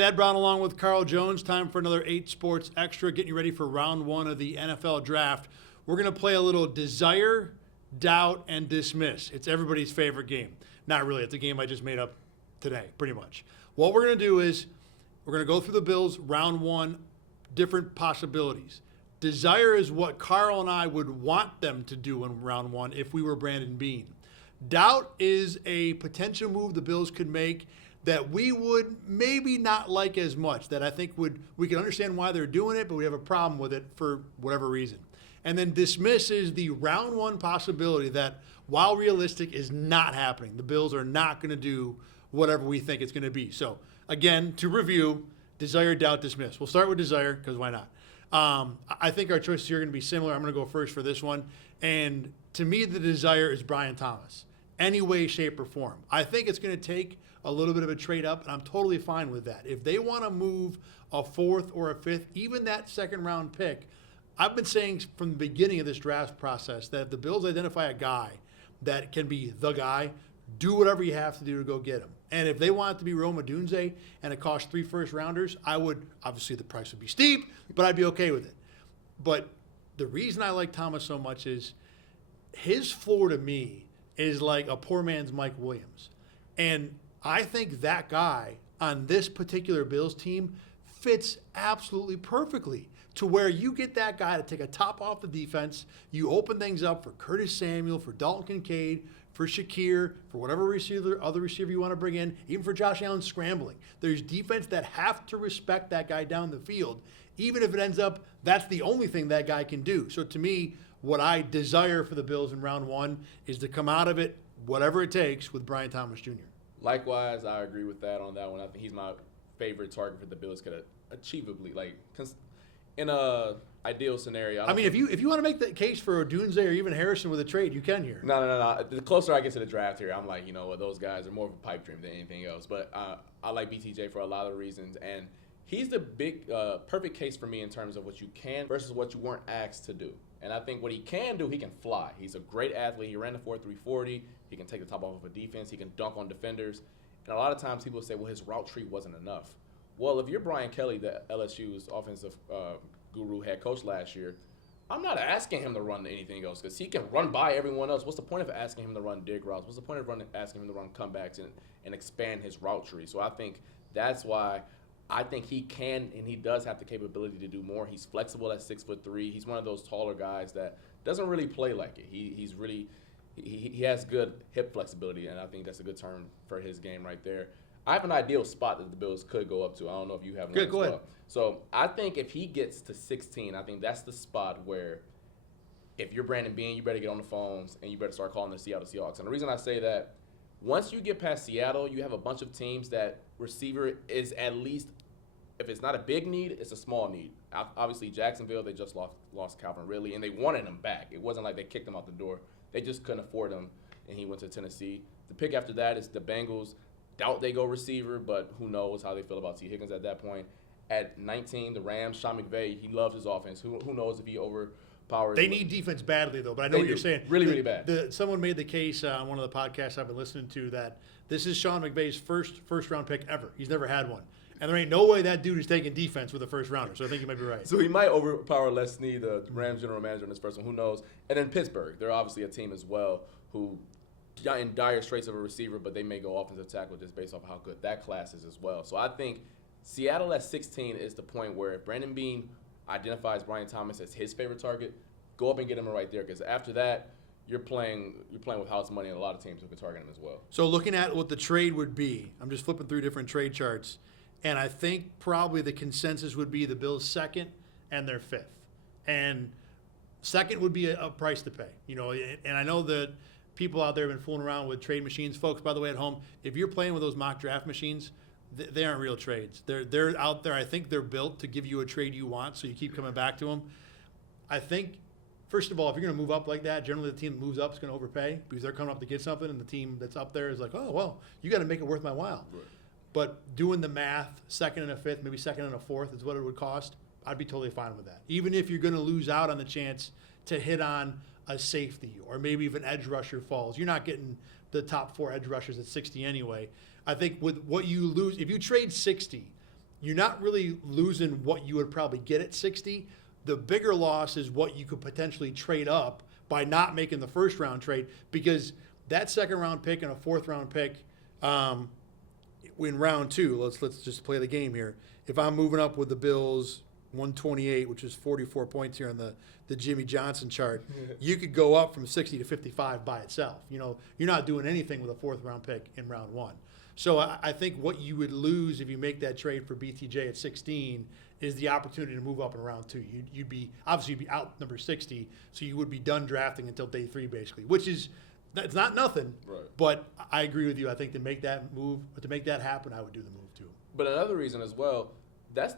Thad Brown along with Carl Jones. Time for another 8 Sports Extra, getting you ready for round 1 of the NFL Draft. We're going to play a little Desire, Doubt, and Dismiss. It's everybody's favorite game. Not really. It's a game I just made up today, pretty much. What we're going to do is we're going to go through the Bills round 1, different possibilities. Desire is what Carl and I would want them to do in round 1 if we were Brandon Beane. Doubt is a potential move the Bills could make that we would maybe not like as much, that I think we can understand why they're doing it, but we have a problem with it for whatever reason. And then dismiss is the round 1 possibility that, while realistic, is not happening. The Bills are not going to do whatever we think it's going to be. So, again, to review, desire, doubt, dismiss. We'll start with desire, because why not? I think our choices here are going to be similar. I'm going to go first for this one. And to me, the desire is Brian Thomas. Any way, shape, or form. I think it's going to take a little bit of a trade up, and I'm totally fine with that. If they want to move a 4th or a 5th, even that second-round pick, I've been saying from the beginning of this draft process that if the Bills identify a guy that can be the guy, do whatever you have to do to go get him. And if they want it to be Rome Odunze and it costs 3 first-rounders, I would, obviously the price would be steep, but I'd be okay with it. But the reason I like Thomas so much is his floor to me is like a poor man's Mike Williams. And I think that guy on this particular Bills team fits absolutely perfectly to where you get that guy to take a top off the defense. You open things up for Curtis Samuel, for Dalton Kincaid, for Shakir, for whatever other receiver you want to bring in, even for Josh Allen scrambling. There's defense that have to respect that guy down the field, even if it ends up that's the only thing that guy can do. So to me, what I desire for the Bills in round 1 is to come out of it, whatever it takes, with Brian Thomas Jr. Likewise, I agree with that on that one. I think he's my favorite target for the Bills. Could achievably, in a ideal scenario. I mean, if you want to make the case for Odunze or even Harrison with a trade, you can here. No. The closer I get to the draft here, I'm like, those guys are more of a pipe dream than anything else. But I like BTJ for a lot of reasons, and he's the big perfect case for me in terms of what you can versus what you weren't asked to do. And I think what he can do, he can fly. He's a great athlete. He ran the 4.340. He can take the top off of a defense. He can dunk on defenders. And a lot of times people say, well, his route tree wasn't enough. Well, if you're Brian Kelly, the LSU's offensive guru head coach last year, I'm not asking him to run anything else because he can run by everyone else. What's the point of asking him to run dig routes? What's the point of asking him to run comebacks and expand his route tree? So I think that's why I think he can and he does have the capability to do more. He's flexible at 6'3". He's one of those taller guys that doesn't really play like it. He has good hip flexibility, and I think that's a good term for his game right there. I have an ideal spot that the Bills could go up to. I don't know if you have one. Good, go ahead. So I think if he gets to 16, I think that's the spot where if you're Brandon Beane, you better get on the phones and you better start calling the Seattle Seahawks. And the reason I say that, once you get past Seattle, you have a bunch of teams that receiver is at least, if it's not a big need, it's a small need. Obviously, Jacksonville, they just lost Calvin Ridley, and they wanted him back. It wasn't like they kicked him out the door. They just couldn't afford him, and he went to Tennessee. The pick after that is the Bengals. Doubt they go receiver, but who knows how they feel about T. Higgins at that point. At 19, the Rams, Sean McVay, he loves his offense. Who knows if he overpowers. They need defense badly, though, but I know what you're saying. Really bad. Someone made the case on one of the podcasts I've been listening to that this is Sean McVay's first-round pick ever. He's never had one. And there ain't no way that dude is taking defense with a first-rounder, so I think you might be right. So he might overpower Les Snead, the Rams general manager, in this first one. Who knows? And then Pittsburgh. They're obviously a team as well who in dire straits of a receiver, but they may go offensive tackle just based off how good that class is as well. So I think Seattle at 16 is the point where if Brandon Beane identifies Brian Thomas as his favorite target, go up and get him right there, because after that, you're playing with house money, and a lot of teams who can target him as well. So looking at what the trade would be, I'm just flipping through different trade charts, and I think probably the consensus would be the Bills' 2nd and their 5th. And 2nd would be a price to pay, and I know that people out there have been fooling around with trade machines. Folks, by the way, at home, if you're playing with those mock draft machines, they aren't real trades. They're out there. I think they're built to give you a trade you want, so you keep coming back to them. I think, first of all, if you're going to move up like that, generally the team that moves up is going to overpay because they're coming up to get something, and the team that's up there is like, oh, well, you got to make it worth my while. Right. But doing the math, 2nd and a 5th, maybe 2nd and a 4th is what it would cost, I'd be totally fine with that. Even if you're going to lose out on the chance to hit on a safety or maybe even edge rusher falls. You're not getting the top 4 edge rushers at 60 anyway. I think with what you lose, if you trade 60 you're not really losing what you would probably get at 60. The bigger loss is what you could potentially trade up by not making the first round trade, because that second round pick and a fourth round pick in round 2, let's just play the game here. If I'm moving up with the Bills 128, which is 44 points here on the Jimmy Johnson chart, you could go up from 60 to 55 by itself. You're not doing anything with a fourth round pick in round 1. So I think what you would lose if you make that trade for BTJ at 16 is the opportunity to move up in round 2. You'd be out number 60, so you would be done drafting until day 3 basically, which is, it's not nothing. Right. But I agree with you. I think to make that happen, I would do the move too. But another reason as well, that's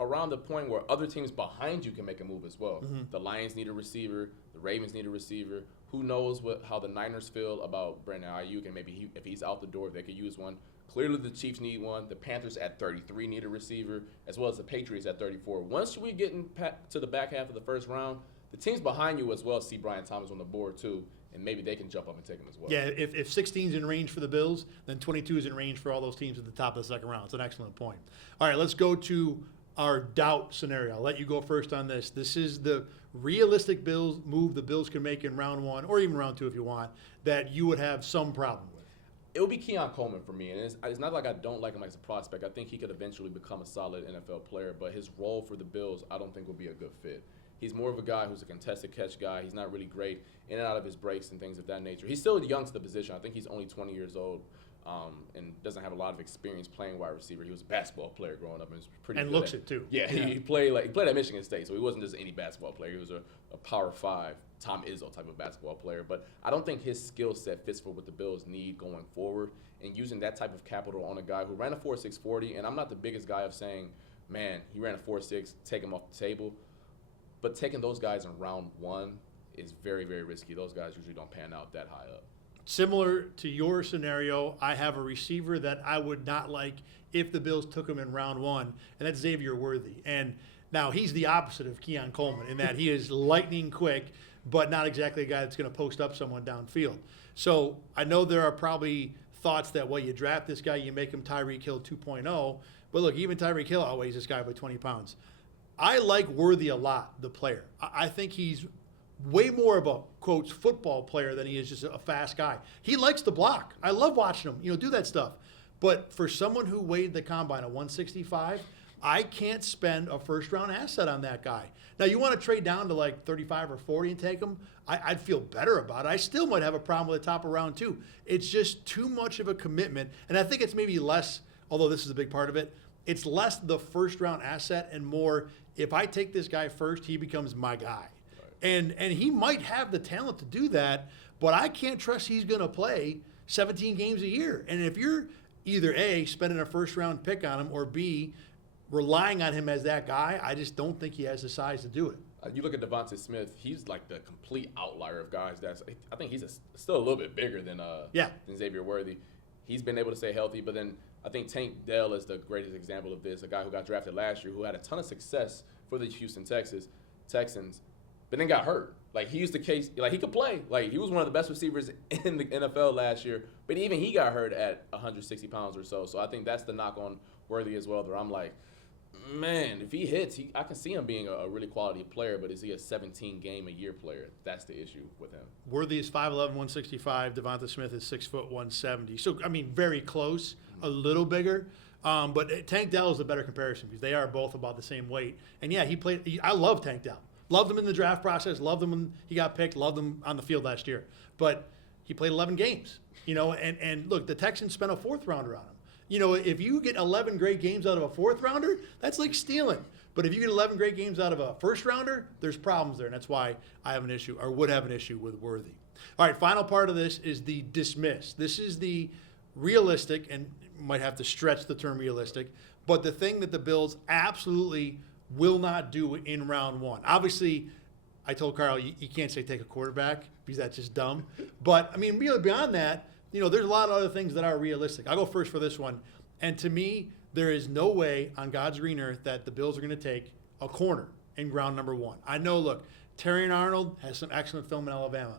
around the point where other teams behind you can make a move as well. Mm-hmm. The Lions need a receiver. The Ravens need a receiver. Who knows how the Niners feel about Brandon Ayuk, and maybe if he's out the door, they could use one. Clearly, the Chiefs need one. The Panthers at 33 need a receiver, as well as the Patriots at 34. Once we get to the back half of the first round, the teams behind you as well see Brian Thomas on the board too, and maybe they can jump up and take him as well. Yeah, if 16 is in range for the Bills, then 22 is in range for all those teams at the top of the second round. It's an excellent point. All right, let's go to our doubt scenario. I'll let you go first on this. This is the realistic Bills move the Bills can make in round 1 or even round 2 if you want, that you would have some problem with. It would be Keon Coleman for me, and it's not like I don't like him as a prospect. I think he could eventually become a solid NFL player, but his role for the Bills I don't think will be a good fit. He's more of a guy who's a contested catch guy. He's not really great in and out of his breaks and things of that nature. He's still young to the position. I think he's only 20 years old. And doesn't have a lot of experience playing wide receiver. He was a basketball player growing up and was pretty and good looks it too. Yeah, he played at Michigan State, so he wasn't just any basketball player. He was a Power 5, Tom Izzo type of basketball player. But I don't think his skill set fits for what the Bills need going forward. And using that type of capital on a guy who ran a 4.6 40, and I'm not the biggest guy of saying, man, he ran a 4.6, take him off the table. But taking those guys in round 1 is very, very risky. Those guys usually don't pan out that high up. Similar to your scenario, I have a receiver that I would not like if the Bills took him in round 1, and that's Xavier Worthy. And now he's the opposite of Keon Coleman in that he is lightning quick, but not exactly a guy that's going to post up someone downfield. So I know there are probably thoughts that, well, you draft this guy, you make him Tyreek Hill 2.0. But look, even Tyreek Hill outweighs this guy by 20 pounds. I like Worthy a lot, the player. I think he's way more of a, quotes, football player than he is just a fast guy. He likes to block. I love watching him, do that stuff. But for someone who weighed the combine at 165, I can't spend a first-round asset on that guy. Now, you want to trade down to like 35 or 40 and take him, I'd feel better about it. I still might have a problem with the top of round 2. It's just too much of a commitment. And I think it's maybe less, although this is a big part of it, it's less the first-round asset and more, if I take this guy first, he becomes my guy. And he might have the talent to do that, but I can't trust he's going to play 17 games a year. And if you're either A, spending a first-round pick on him, or B, relying on him as that guy, I just don't think he has the size to do it. You look at Devonte Smith, he's like the complete outlier of guys. I think he's still a little bit bigger than Xavier Worthy. He's been able to stay healthy, but then I think Tank Dell is the greatest example of this, a guy who got drafted last year who had a ton of success for the Houston Texans, but then got hurt. Like, he used the case, like, he could play. Like, he was one of the best receivers in the NFL last year, but even he got hurt at 160 pounds or so. So I think that's the knock on Worthy as well, where I'm like, man, if he hits, I can see him being a really quality player, but is he a 17-game-a-year player? That's the issue with him. Worthy is 5'11", 165. Devonte Smith is 6', 170. So, I mean, very close, a little bigger. But Tank Dell is a better comparison because they are both about the same weight. And, yeah, I love Tank Dell. Loved him in the draft process. Loved him when he got picked. Loved him on the field last year. But he played 11 games, and look, the Texans spent a fourth-rounder on him. If you get 11 great games out of a fourth-rounder, that's like stealing. But if you get 11 great games out of a first-rounder, there's problems there, and that's why I have an issue, or would have an issue, with Worthy. All right, final part of this is the dismiss. This is the realistic, and might have to stretch the term realistic, but the thing that the Bills absolutely will not do in round 1. Obviously, I told Carl, you can't say take a quarterback because that's just dumb. But, I mean, really beyond that, there's a lot of other things that are realistic. I'll go first for this one. And to me, there is no way on God's green earth that the Bills are going to take a corner in round number 1. I know, look, Terrion Arnold has some excellent film in Alabama.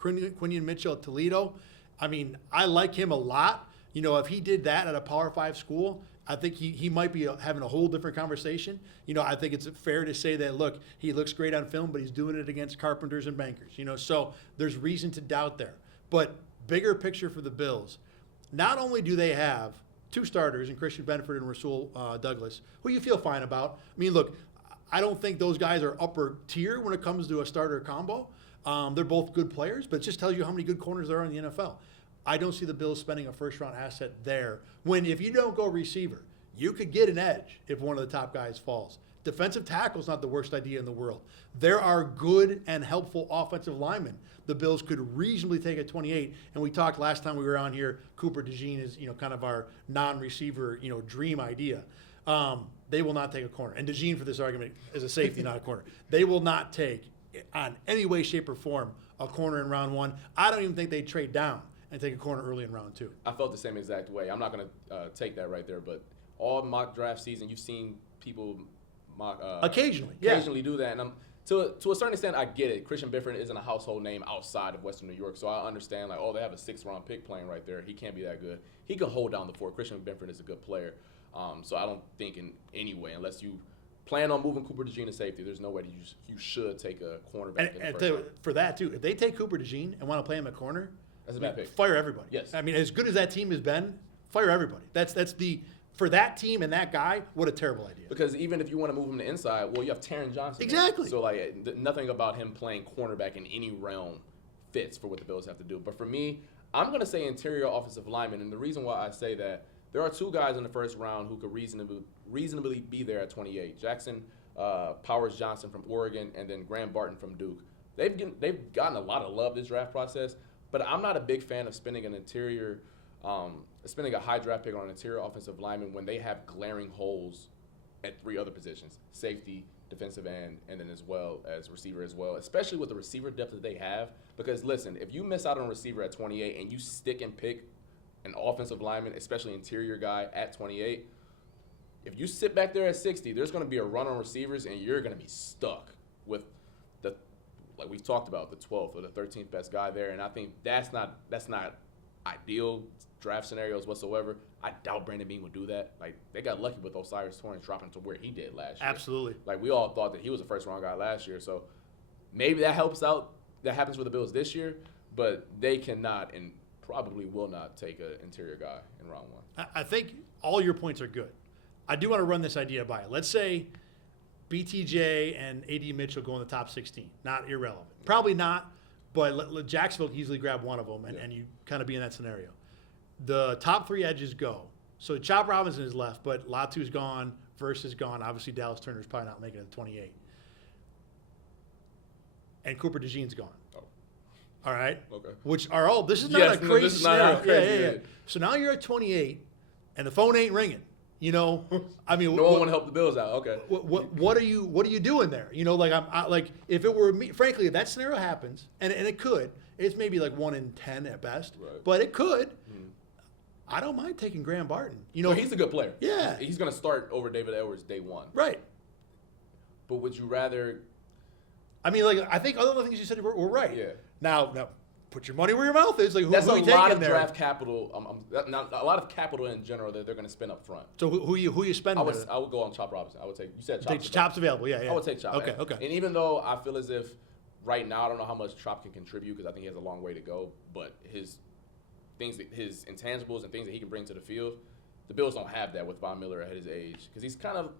Quinion Mitchell at Toledo, I mean, I like him a lot. If he did that at a Power 5 school, I think he might be having a whole different conversation. I think it's fair to say that, look, he looks great on film, but he's doing it against carpenters and bankers. So there's reason to doubt there. But bigger picture for the Bills, not only do they have 2 starters in Christian Benford and Rasul Douglas, who you feel fine about. I mean, look, I don't think those guys are upper tier when it comes to a starter combo. They're both good players, but it just tells you how many good corners there are in the NFL. I don't see the Bills spending a first-round asset there when if you don't go receiver, you could get an edge if one of the top guys falls. Defensive tackle is not the worst idea in the world. There are good and helpful offensive linemen the Bills could reasonably take at 28. And we talked last time we were on here, Cooper DeJean is kind of our non-receiver dream idea. They will not take a corner. And DeJean, for this argument, is a safety, not a corner. They will not take, on any way, shape, or form, a corner in round 1. I don't even think they'd trade down and take a corner early in round 2. I felt the same exact way. I'm not going to take that right there, but all mock draft season, you've seen people occasionally do that. And to a certain extent, I get it. Christian Benford isn't a household name outside of Western New York, so I understand, they have a 6th-round pick playing right there. He can't be that good. He can hold down the fort. Christian Benford is a good player. So I don't think in any way, unless you plan on moving Cooper DeJean to safety, there's no way that you should take a cornerback in the first round. For that, too, if they take Cooper DeJean and want to play him at corner, that's a bad pick. Fire everybody. Yes. I mean, as good as that team has been, fire everybody. For that team and that guy, what a terrible idea. Because even if you want to move him to inside, well, you have Taron Johnson. Exactly. So, nothing about him playing cornerback in any realm fits for what the Bills have to do. But for me, I'm going to say interior offensive lineman. And the reason why I say that, there are 2 guys in the first round who could reasonably be there at 28. Jackson Powers Johnson from Oregon and then Graham Barton from Duke. They've gotten a lot of love this draft process, but I'm not a big fan of spending a high draft pick on an interior offensive lineman when they have glaring holes at 3 other positions: safety, defensive end, and then as well as receiver as well, especially with the receiver depth that they have. Because listen, if you miss out on a receiver at 28 and you stick and pick an offensive lineman, especially interior guy at 28, if you sit back there at 60, there's going to be a run on receivers and you're going to be stuck with like we've talked about, the 12th or the 13th best guy there. And I think that's not ideal draft scenarios whatsoever. I doubt Brandon Beane would do that. They got lucky with Osiris Torrance dropping to where he did last year. Absolutely. We all thought that he was a first-round guy last year. So maybe that helps out. That happens with the Bills this year, but they cannot and probably will not take an interior guy in round 1. I think all your points are good. I do want to run this idea by it. Let's say BTJ and A.D. Mitchell go in the top 16. Not irrelevant. Probably not, but let Jacksonville easily grab one of them, and you kind of be in that scenario. The top 3 edges go. So Chop Robinson is left, but Latu's gone, Verse is gone. Obviously, Dallas Turner's probably not making it to 28. And Cooper DeJean's gone. Oh. All right? Okay. Which are all – this is not a crazy scenario. Yeah. So now you're at 28, and the phone ain't ringing. I mean, no one want to help the Bills out. Okay. What are you doing there? If it were me, frankly, if that scenario happens, and it could, it's maybe 1 in 10 at best, right. But it could. I don't mind taking Graham Barton. He's a good player. Yeah, he's going to start over David Edwards day 1. Right. But would you rather? I mean, I think other things you said were right. Yeah. Now, put your money where your mouth is. That's who a lot of there? draft capital. Not a lot of capital in general that they're going to spend up front. So who you spending? I would go on Chop Robinson. I would take. You said Chop. Chop's available. Yeah. I would take Chop. Okay. And even though I feel as if right now I don't know how much Chop can contribute because I think he has a long way to go, but his intangibles and things that he can bring to the field, the Bills don't have that with Von Miller at his age because he's kind of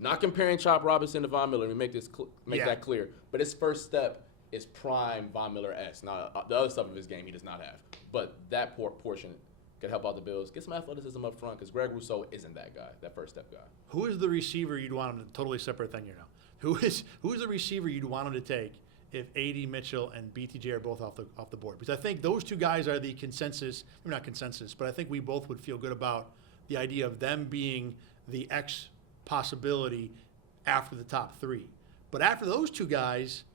not comparing Chop Robinson to Von Miller. We make that clear. But his first step is prime Von Miller-esque. Now, the other stuff of his game he does not have. But that portion could help out the Bills. Get some athleticism up front because Greg Rousseau isn't that guy, that first step guy. Who is the receiver you'd want him to – totally separate thing here now. Who is the receiver you'd want him to take if A.D. Mitchell and BTJ are both off the board? Because I think those 2 guys are the consensus – maybe not consensus, but I think we both would feel good about the idea of them being the X possibility after the top 3. But after those 2 guys –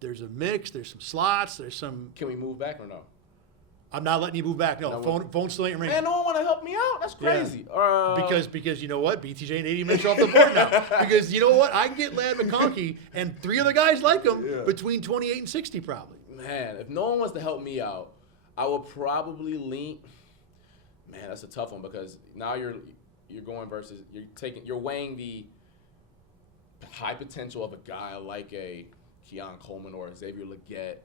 there's a mix. There's some slots. There's some. Can we move back or no? I'm not letting you move back. No, phone still ain't ringing. Man, no one want to help me out. That's crazy. Yeah. Because you know what? BTJ and A.D. Mitchell off the board now. Because you know what? I can get Ladd McConkey and 3 other guys like him between 28 and 60 probably. Man, if no one wants to help me out, I will probably lean. Man, that's a tough one because now you're you're weighing the high potential of a guy like a Keon Coleman or a Xavier Legette.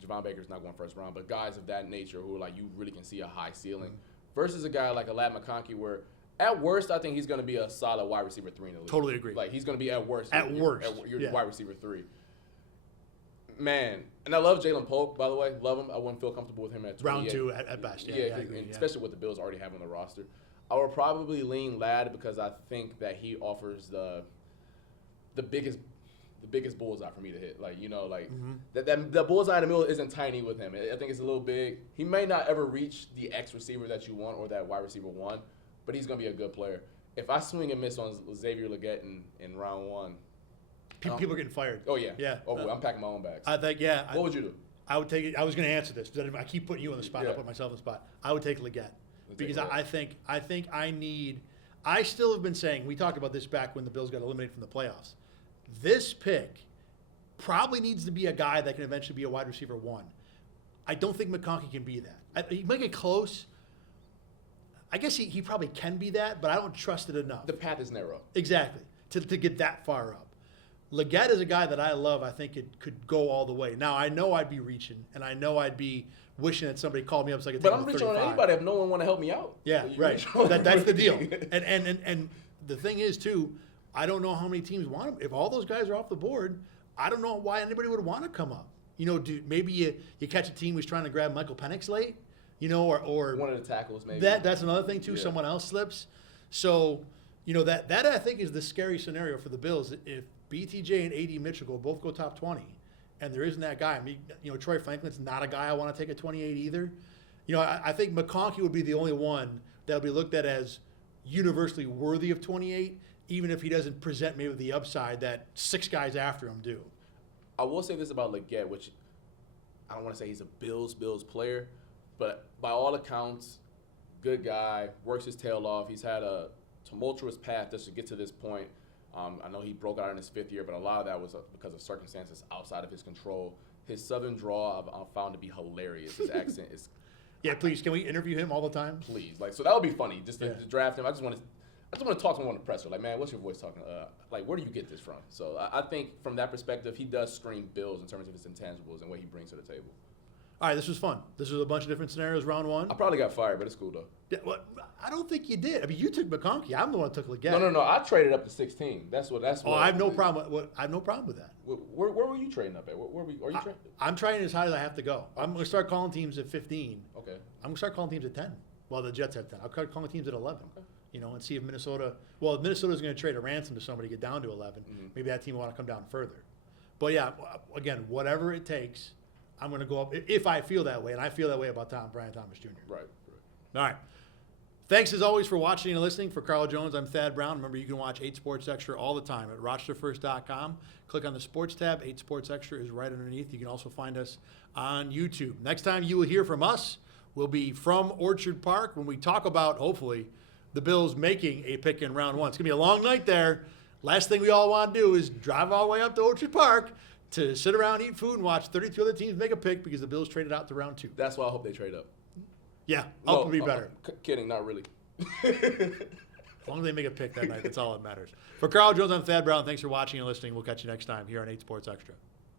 Javon Baker's not going first round, but guys of that nature who are like you really can see a high ceiling versus a guy like a Ladd McConkey where at worst I think he's going to be a solid wide receiver 3 in the league. Totally agree. Like he's going to be at worst. Your wide receiver 3. Man, and I love Jalen Polk, by the way. Love him. I wouldn't feel comfortable with him at 28. Round 2 at best. Yeah, I agree, especially what the Bills already have on the roster. I would probably lean Ladd because I think that he offers the biggest bullseye for me to hit. Like, the bullseye in the middle isn't tiny with him. I think it's a little big. He may not ever reach the X receiver that you want or that wide receiver 1, but he's going to be a good player. If I swing and miss on Xavier Legette in round 1, people are getting fired. Oh, yeah. Yeah. I'm packing my own bags. I think, What would you do? I would take it. I was going to answer this because I keep putting you on the spot. I put myself on the spot. I would take Legette because I think I still have been saying, we talked about this back when the Bills got eliminated from the playoffs. This pick probably needs to be a guy that can eventually be a wide receiver 1. I don't think McConkey can be that. He might get close. I guess he probably can be that, but I don't trust it enough. The path is narrow. Exactly, to get that far up. Legette is a guy that I love. I think it could go all the way. Now, I know I'd be reaching, and I know I'd be wishing that somebody called me up so I could take him to 35. But I'm reaching on anybody if no one want to help me out. Yeah, right. That's the deal. And the thing is, too, I don't know how many teams want him. If all those guys are off the board, I don't know why anybody would want to come up. Maybe you catch a team who's trying to grab Michael Penix late, or one of the tackles maybe. That's another thing, too. Yeah. Someone else slips. So, that I think is the scary scenario for the Bills. If BTJ and A.D. Mitchell both go top 20, and there isn't that guy. I mean, Troy Franklin's not a guy I want to take at 28 either. I think McConkey would be the only one that would be looked at as universally worthy of 28, even if he doesn't present maybe the upside that 6 guys after him do. I will say this about Legette, which I don't want to say he's a Bills player, but by all accounts, good guy, works his tail off. He's had a tumultuous path just to get to this point. I know he broke out in his 5th year, but a lot of that was because of circumstances outside of his control. His southern draw I've found to be hilarious. His accent is... Yeah, please, can we interview him all the time? Please. So that would be funny, just to draft him. I just want to talk to him on the presser. Like, man, what's your voice talking? Where do you get this from? So I think from that perspective, he does scream Bills in terms of his intangibles and what he brings to the table. All right, this was fun. This was a bunch of different scenarios, round 1. I probably got fired, but it's cool, though. Yeah, well, I don't think you did. I mean, you took McConkey. I'm the one who took Legette. No. I traded up to 16. That's what. I have no problem. I have no problem with that. Where were you trading up at? Are you trading? I'm trading as high as I have to go. I'm going to start calling teams at 15. Okay. I'm going to start calling teams at 10. Well, the Jets have 10. I'll start calling teams at 11. Okay. And see if Minnesota. Well, if Minnesota's going to trade a ransom to somebody to get down to 11, maybe that team will want to come down further. But yeah, again, whatever it takes, I'm going to go up if I feel that way, and I feel that way about Brian Thomas Jr. Right. All right. Thanks, as always, for watching and listening. For Carl Jones, I'm Thad Brown. Remember, you can watch 8 Sports Extra all the time at RochesterFirst.com. Click on the Sports tab. 8 Sports Extra is right underneath. You can also find us on YouTube. Next time you will hear from us will be from Orchard Park when we talk about, hopefully, the Bills making a pick in round 1. It's going to be a long night there. Last thing we all want to do is drive all the way up to Orchard Park to sit around, eat food, and watch 32 other teams make a pick because the Bills traded out to round 2. That's why I hope they trade up. Yeah, up will be better. Kidding, not really. As long as they make a pick that night, that's all that matters. For Carl Jones, I'm Thad Brown. Thanks for watching and listening. We'll catch you next time here on 8 Sports Extra.